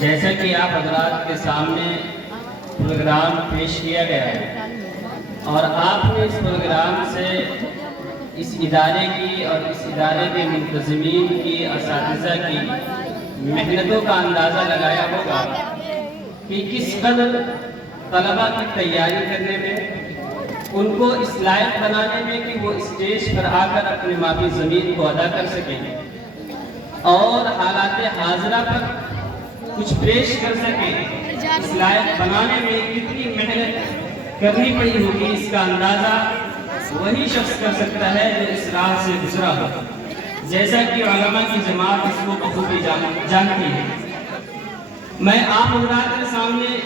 جیسا کہ آپ حضرات کے سامنے پروگرام پیش کیا گیا ہے اور آپ نے اس پروگرام سے اس ادارے کی اور اس ادارے کے منتظمین کی، اساتذہ کی محنتوں کا اندازہ لگایا ہوگا کہ کس قدر طلباء کی تیاری کرنے میں، ان کو اس لائق بنانے میں کہ وہ اسٹیج پر آ کر اپنے مادی ضمیر کو ادا کر سکیں اور حالات حاضرہ پر کچھ پیش کر سکیں، اس لائق بنانے میں کتنی محنت کرنی پڑی ہوگی، اس کا اندازہ وہی شخص کر سکتا ہے جو اس راہ سے گزرا ہو، جیسا کہ علماء کی جماعت اس کو بخوبی جانتی ہے۔ میں آپ حضرات کے سامنے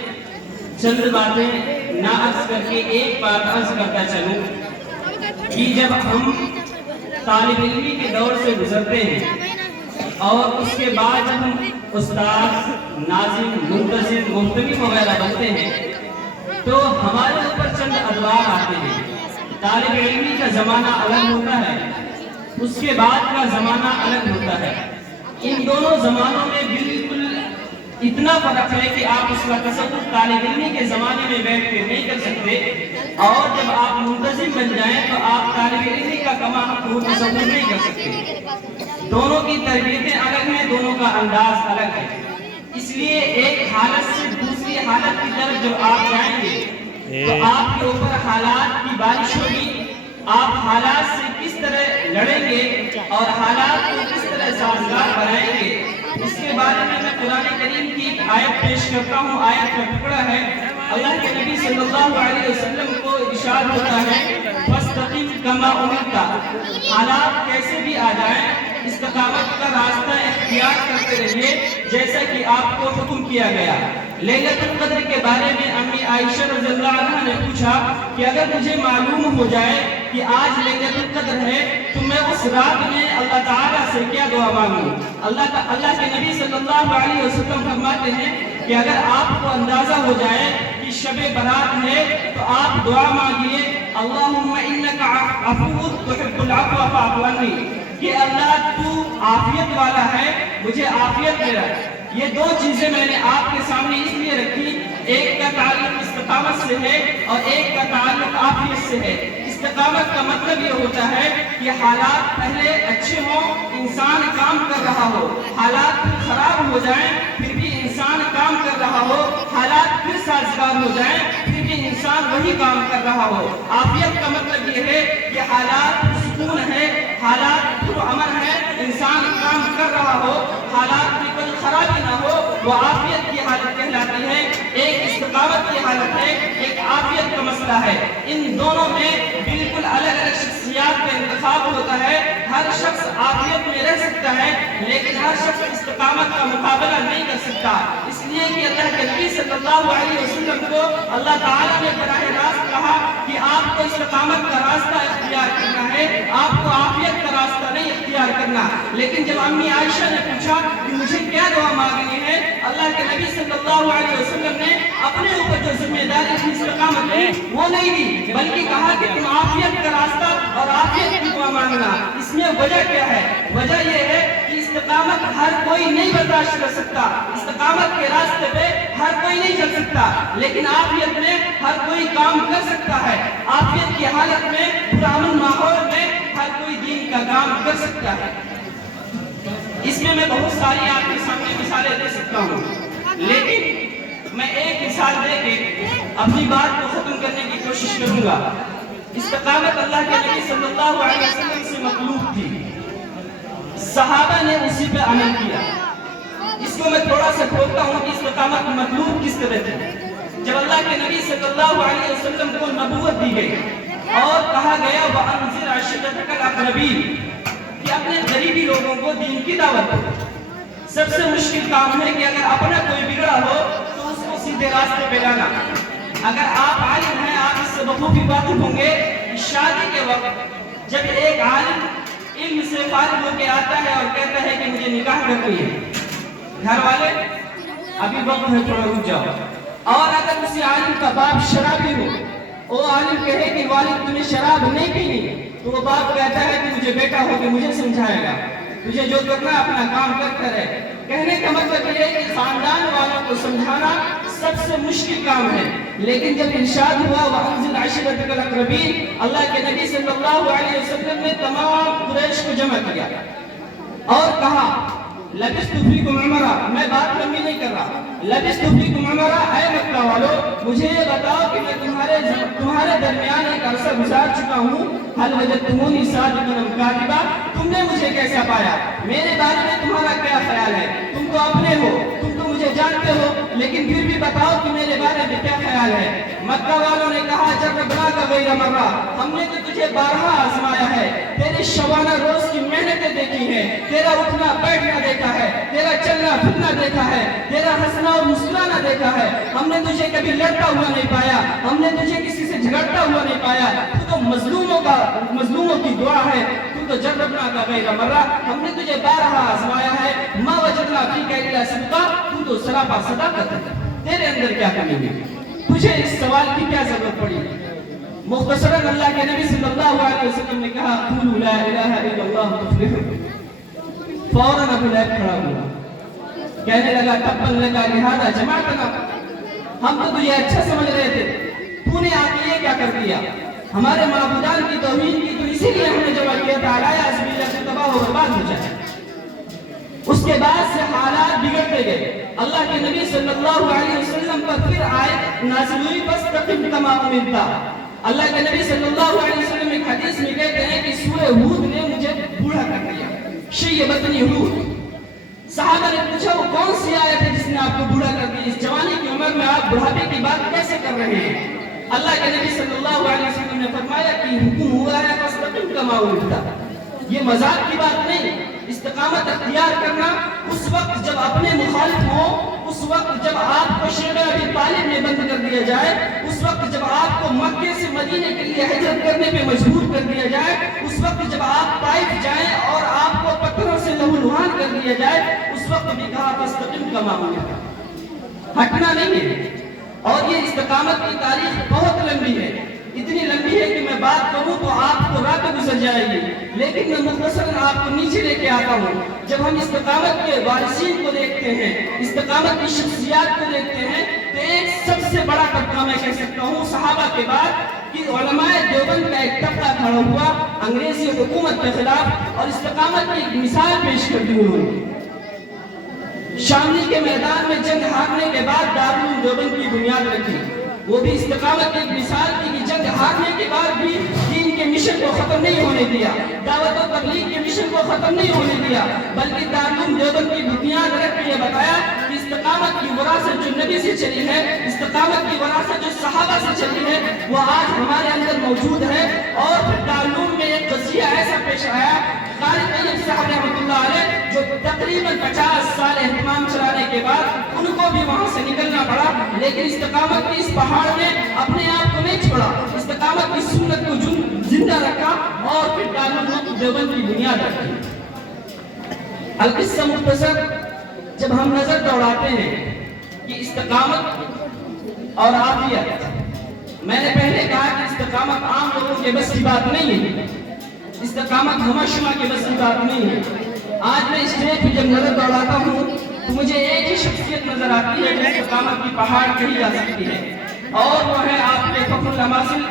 چند باتیں نہ عرض کر کے ایک بات عرض کرتا چلوں کہ جب ہم طالب علمی کے دور سے گزرتے ہیں اور اس کے بعد جب ہم استاد، ناظم، منتظم، محتمم وغیرہ بنتے ہیں تو ہمارے اوپر چند ادوار آتے ہیں۔ طالب علمی کا زمانہ الگ ہوتا ہے، اس کے بعد کا زمانہ الگ ہوتا ہے۔ ان دونوں زمانوں میں بالکل اتنا فرق ہے کہ آپ اس کا تصور طالب علمی کے زمانے میں بیٹھ کے نہیں کر سکتے، اور جب آپ منتظم بن جائیں تو آپ طالب علمی کا کما حقوق تصور نہیں کر سکتے۔ دونوں کی تربیتیں الگ ہیں، دونوں کا انداز الگ ہے۔ اس لیے ایک حالت سے دوسری حالت کی طرف جب آپ جائیں گے تو آپ کے اوپر حالات کی بارش ہوگی، آپ حالات سے کس طرح لڑیں گے اور حالات کو کس طرح سازگار بنائیں گے، اس کے بارے میں قرآن کریم کی ایک آیت پیش کرتا ہوں۔ آیت کا ٹکڑا ہے، اللہ کے نبی صلی اللہ علیہ وسلم کو ارشاد ہوتا ہے فَاسْتَقِمْ كَمَا أُمِرْتَ، حالات کیسے بھی آ جائیں استقامت کا راستہ اختیار کرتے رہیے جیسا کہ آپ کو حکم کیا گیا۔ لیلۃ القدر کے بارے میں امی عائشہ رضی اللہ عنہا نے پوچھا کہ اگر مجھے معلوم ہو جائے کہ آج لیلۃ القدر ہے تو میں اس رات میں اللہ تعالیٰ سے کیا دعا مانگوں؟ اللہ کے نبی صلی اللہ علیہ وسلم فرماتے ہیں کہ اگر آپ کو اندازہ ہو جائے کہ شب برات ہے تو آپ دعا مانگیے اللہم انک عفو تحب العفو فاعف عنی، کہ اللہ تو عافیت والا ہے، مجھے عافیت دے رہا ہے۔ یہ دو چیزیں میں نے آپ کے سامنے اس لیے رکھی، ایک کا تعلق استقامت سے ہے اور ایک کا تعلق عافیت سے ہے۔ استقامت کا مطلب یہ ہوتا ہے کہ حالات پہلے اچھے ہوں، انسان کام کر رہا ہو، حالات پھر خراب ہو جائیں پھر بھی انسان کام کر رہا ہو، حالات پھر سازگار ہو جائیں پھر بھی انسان وہی کام کر رہا ہو۔ عافیت کا مطلب یہ ہے کہ حالات سکون ہے، حالات امن ہے، انسان کام کر رہا ہو، حالات میں کوئی خرابی نہ ہو، وہ عافیت کی حالت کہلاتی ہے۔ ایک استقامت کی حالت ہے، ایک عافیت کا مسئلہ ہے۔ ان دونوں میں بالکل الگ الگ شخصیات کا انتخاب ہوتا ہے۔ ہر شخص عافیت میں رہ سکتا ہے لیکن ہر شخص استقامت کا مقابلہ نہیں کر سکتا، اس لیے کہ اللہ کے نبی صلی اللہ علیہ وسلم کو اللہ تعالیٰ نے براہ راست کہا کہ آپ کو استقامت کا راستہ اختیار کرنا ہے، آپ کو عافیت کا راستہ نہیں اختیار کرنا۔ لیکن جب امی عائشہ نے پوچھا کہ مجھے کیا دعا مانگنی ہے، اللہ کے نبی صلی اللہ علیہ وسلم نے اپنے اوپر جو ذمہ داری کی استقامت دی وہ نہیں دی، بلکہ کہا کہ تم عافیت کا راستہ اور عافیت کی دعا مانگنا۔ اس میں وجہ کیا ہے؟ وجہ یہ ہے کہ استقامت ہر کوئی نہیں برداشت کر سکتا، استقامت کے راستے پہ ہر کوئی نہیں چل سکتا، لیکن عافیت میں ہر کوئی کام کر سکتا ہے۔ عافیت کی حالت میں پرامن ماحول میں ہر کوئی دین کا کام کر سکتا ہے۔ اس میں بہت ساری آپ کے سامنے مثالیں دے سکتا ہوں، لیکن میں ایک مثال دے کے اپنی بات کو ختم کرنے کی کوشش کروں گا۔ استقامت اللہ کے نبی صلی اللہ علیہ وسلم سے مطلوب تھی، صحابہ نے اسی پہ عمل کیا۔ اس کو میں تھوڑا سا کھولتا ہوں کہ استقامت مطلوب کس طرح تھی۔ جب اللہ کے نبی صلی اللہ علیہ وسلم کو نبوت دی گئی اور کہا گیا وَأَنذِرْ عَشِيرَتَكَ الْأَقْرَبِينَ کہ اپنے قریبی لوگوں کو دین کی دعوت دو۔ سب سے مشکل کام ہے کہ اگر اپنا کوئی بگڑا ہو تو اس کو سیدھے راستے پہ لانا۔ اگر آپ عالم ہیں آپ اس سے بخوبی واقف ہوں گے، شادی کے وقت جب ایک عالم علم سے فارغ ہو کے آتا ہے اور کہتا ہے کہ مجھے نکاح کرنی ہے، گھر والے ابھی وقت ہے تھوڑا رک جاؤ، اور اگر کسی عالم کا باپ شرابی ہو، وہ عالم کہے کہ والد تمہیں شراب نہیں پینی، تو وہ باپ کہتا ہے کہ مجھے بیٹا ہو کے مجھے سمجھائے گا، تجھے جو کرنا اپنا کام کرتا رہے۔ کہنے کا مطلب یہ لیے کہ خاندان والوں کو سمجھانا سب سے مشکل کام ہے، لیکن جب ارشاد ہوا وَأَنزِلْ عَشِيرَتَكَ الْأَقْرَبِينَ، اللہ کے نبی صلی اللہ علیہ وسلم نے تمام قریش کو جمع کیا اور کہا لبثت فیکم عمرا، میں بات لمبی نہیں کر رہا، لبثت فیکم عمرا، اے مکہ والو مجھے یہ بتاؤ کہ میں تمہارے درمیان ایک عرصہ گزار چکا ہوں، هل وجدتمونی صادقا ام کاذبا، تم نے مجھے کیسا پایا، میرے بارے میں تمہارا کیا خیال ہے، تم تو اپنے ہو، تم تو مجھے جانتے ہو، لیکن پھر بھی بتاؤ کہ میرے بارے میں کیا خیال ہے۔ مکہ والوں نے کہا جربناک غیر مرہ، ہم نے تو تجھے بارہا آزمایا ہے، تیرے شبانہ روز کی محنتیں دیکھی ہیں، تیرا اٹھنا بیٹھنا دیکھا ہے، تیرا چلنا پھرنا دیکھا ہے، تیرا ہنسنا اور مسکرانا دیکھا ہے، ہم نے تجھے کبھی لڑتا ہوا نہیں پایا، ہم نے تجھے کسی سے جھگڑتا ہوا نہیں پایا، تو مظلوموں کی دعا ہے، تو جربنا کا غیر مرہ، ہم نے تجھے بارہا آزمایا ہے، ما وجدنا فیک الا صدقا، تو سراپا صداقت ہے، تیرے اندر کیا کمی ہوئی، تجھے اس سوال کی کیا ضرورت پڑی۔ مختصراً اللہ کے نبی صلی اللہ علیہ وسلم نے کہا قولوا لا الہ الا اللہ تفلحوا، فوراً ابو لہب کھڑا ہوا، کہنے لگا تبا لک لہذا جمعتنا، ہم تو تجھے اچھا سمجھ رہے تھے، تو نے آ کے یہ کیا کر دیا، ہمارے معبودان کی توہین کی، تو اسی لیے ہم نے جمع کیا تھا، آیا اس بیلہ سے تباہ و برباد ہو جائے۔ اس کے بعد سے حالات بگڑتے گئے، اللہ کے نبی صلی اللہ علیہ وسلم پر پھر آیت نازل ہوئی فاستقم کما امرت، اللہ کے نبی صلی اللہ علیہ وسلم ایک حدیث میں کہتے ہیں کہ سورہ ہود نے مجھے بوڑھا کر دیا، شیبتنی ہود، صحابہ نے پوچھا وہ کون سی آیت ہے جس نے آپ کو بوڑھا کر دیا، اس جوانی کی عمر میں آپ بڑھاپے کی بات کیسے کر رہے ہیں؟ اللہ کے نبی صلی اللہ علیہ وسلم نے فرمایا کہ حکم ہوا ہے فاستقم کما امرت، یہ مذاق کی بات نہیں، استقامت اختیار کرنا اس وقت جب اپنے مخالف ہوں، اس وقت جب آپ کو شیخ ابی طالب میں بند کر دیا جائے، اس وقت جب آپ کو مکے سے مدینے کے لیے ہجرت کرنے پہ مجبور کر دیا جائے، اس وقت جب آپ طائف جائیں اور آپ کو پتھروں سے لہو لہان کر دیا جائے، اس وقت بھی کہا فاستقم کما امرت، ہٹنا نہیں ہے۔ اور یہ استقامت کی تاریخ بہت لمبی ہے، اتنی لمبی ہے کہ میں بات کروں تو آپ کو راتیں گزر جائے گی، لیکن میں مختصراً آپ کو نیچے لے کے آتا ہوں۔ جب ہم استقامت کے وارثین کو دیکھتے ہیں، استقامت کی شخصیات کو دیکھتے ہیں، تو ایک سب سے بڑا طبقہ میں کہہ سکتا ہوں صحابہ کے بعد کہ علماء دیوبند کا ایک طبقہ کھڑا ہوا انگریزی حکومت کے خلاف اور استقامت کی ایک مثال پیش کر دی انہوں نے۔ شاملی کے میدان میں جنگ ہارنے کے بعد دارالعلوم دیوبند کی بنیاد رکھی، وہ بھی استقامت کی ایک مثال تھی کہ جنگ ہارنے کے بعد بھی دین کے مشن کو ختم نہیں ہونے دیا، دعوت و تبلیغ کے مشن کو ختم نہیں ہونے دیا، بلکہ دارالعلوم دیوبند کی بنیاد رکھ کے یہ بتایا کہ استقامت کی وراثت جو نبی سے چلی ہے، استقامت کی وراثت جو صحابہ سے چلی ہے، وہ آج ہمارے اندر موجود ہے۔ اور پھر دارالعلوم میں ایک قضیہ ایسا پیش آیا، قاری طیب صاحب رحمۃ اللہ علیہ جو تقریباً 50 سال اہتمام چلانے کے بعد ان کو بھی وہاں سے نکلنا پڑا، لیکن استقامت کی اس پہاڑ نے اپنے آپ کو نہیں چھوڑا، استقامت کی سنت کو زندہ رکھا اور پھر دارالعلوم دیوبند کی بنیاد رکھی۔ القصہ مختصر، جب ہم نظر دوڑاتے ہیں کہ استقامت اور عافیت، میں نے پہلے کہا کہ استقامت عام لوگوں کے بس کی بات نہیں ہے، استقامت ہمہ شمہ کے بس کی بات نہیں ہے۔ آج میں اسٹیج پہ جب نظر دوڑاتا ہوں تو مجھے ایک ہی شخصیت نظر آتی ہے جو استقامت کی پہاڑ کہی جا سکتی ہے، اور وہ ہے آپ کے فخر الاماثل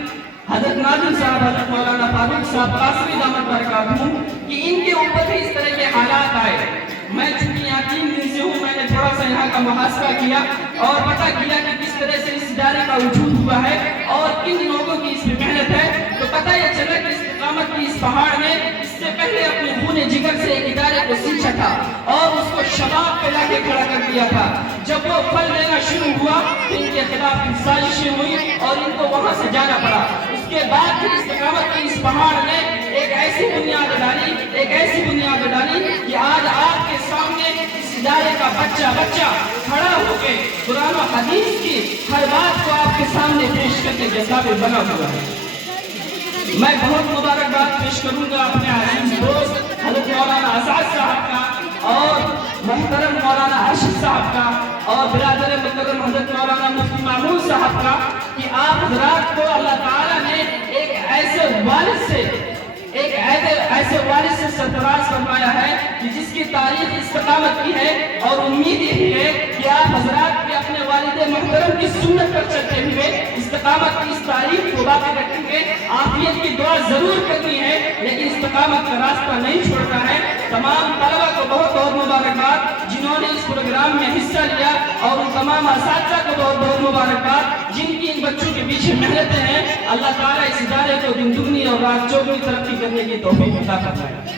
حضرت ناظم صاحب، حضرت مولانا فاروق صاحب قاسمی دامت برکاتہم، کہ ان کے اوپر بھی اس طرح کے حالات آئے۔ میں چونکہ یہاں 3 دن سے ہوں، میں نے تھوڑا سا یہاں کا محاسبہ کیا اور پتہ کیا کہ کس طرح سے اس ادارے کا وجود ہوا ہے اور کن لوگوں کی اس میں محنت ہے، تو پتہ یہ چلا کہ استقامت کی اس پہاڑ نے اس سے پہلے اپنے خون جگر سے ایک ادارے کو سینچا تھا اور اس کو شباب پہ لا کے کھڑا کر دیا تھا۔ جب وہ پھل دینا شروع ہوا تو ان کے خلاف سازشیں ہوئی اور ان کو وہاں سے جانا پڑا۔ اس کے بعد پھر استقامت کی اس پہاڑ نے ایک ایسی بنیاد ڈالی کہ آج آپ کے سامنے اس ادارے کا بچہ کھڑا ہو کے قرآن و حدیث کی ہر بات کو آپ کے سامنے پیش کرنے کے قابل بنا ہوا ہے۔ میں بہت مبارکباد پیش کروں گا اپنے عزیز دوست حضرت مولانا آزاد صاحب کا اور محترم مولانا ارشد صاحب کا اور برادر مکرم حضرت مولانا مفتی معمول صاحب کا کہ آپ حضرات کو اللہ تعالیٰ نے ایک ایسے والد سے، ایک ایسے والد سے سرفراز فرمایا ہے کہ جس کی تاریخ استقامت کی ہے، اور امید یہی ہے کہ آپ حضرات بھی اپنے والد محترم کی سنت پر چلتے ہوئے استقامت کی اس تاریخ کو باقی رکھیں گے۔ عافیت کی دعا ضرور کرنی ہے، لیکن استقامت کا راستہ نہیں چھوڑنا ہے۔ تمام طلبہ کو بہت بہت مبارکباد جنہوں نے اس پروگرام میں حصہ لیا، اور ان تمام اساتذہ کو بہت بہت مبارکباد جن کی ان بچوں کے پیچھے محنتیں ہیں۔ اللہ تعالیٰ اس ادارے کو دن دگنی اور رات چوگنی ترقی کرنے کی توفیق عطا فرمائے۔